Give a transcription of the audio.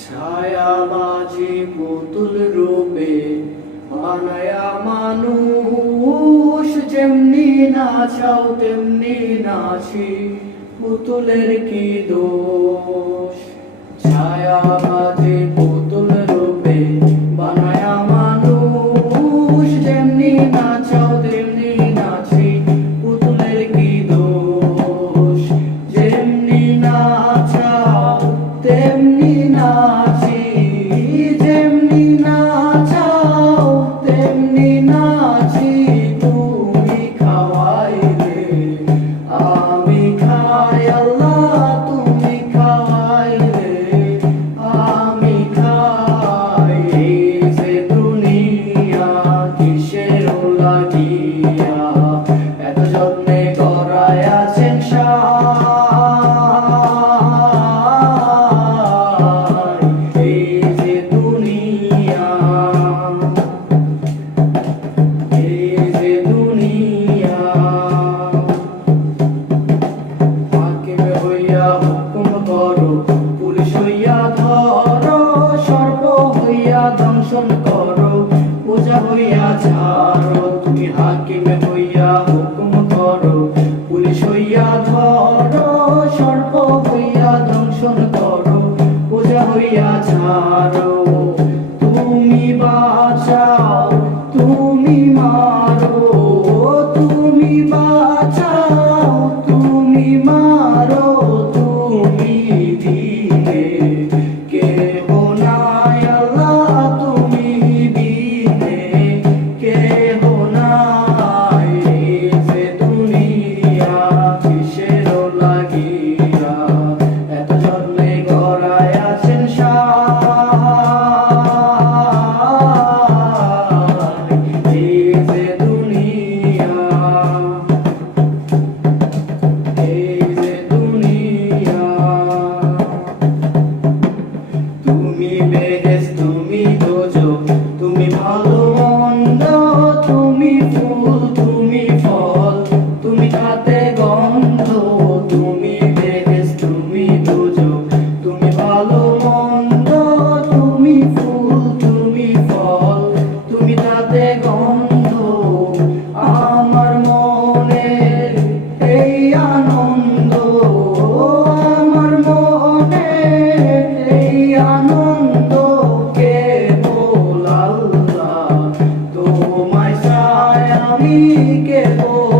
ছায়া পুতুল রূপে বানায়া মানুষ যেমনি নাচাও তেমনি নাচি। পুতুলের কি দোষ? ছায়া ছাড়ো তুমি হাকিম হইয়া হুকুম করো পুলিশ হইয়া ধরো সর্ব Amen. mí que.